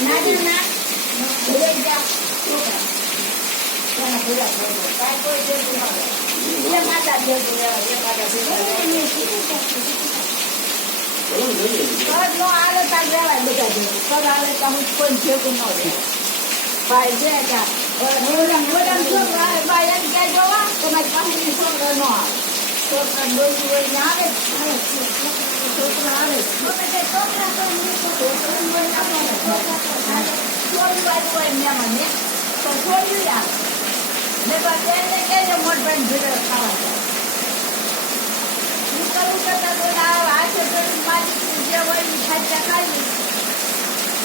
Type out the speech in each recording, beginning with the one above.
ના ભૂલે ગયા છોકરા એના ભૂલા થયો કાંઈ કોઈ દેતું ન હોય એ માતા દેતું રહેવાય એ માતા નો આવે તાર રહેવાય બધા ભેગું કદ આવે તો હું કોઈ ભેગું ન રહે ભાઈ જે મોટા છોકરો આવે ભાઈ એમ ક્યાં જોવા તમારી કંપની છોકરો ન આવે છોકરા ડોસી હોય ને આવે છોકરા આવે છોકરા છોડી વાળું હોય મહેમાન ને તો છોડ્યું આવે ને પછી એને કહેજો મોટભાઈ ભીડો ખાવા જાય હું કરવું કરતા તો હાથે કરી મારી જે હોય એ ખાચા ખાઈ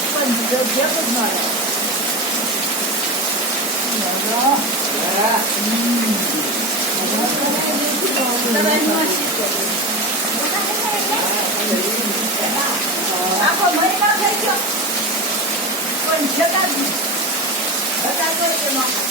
પણ ભેગું જ ન રહે આખો મરી કાળ થઈ ગયો પણ જતા જ બધા કોઈ કે ન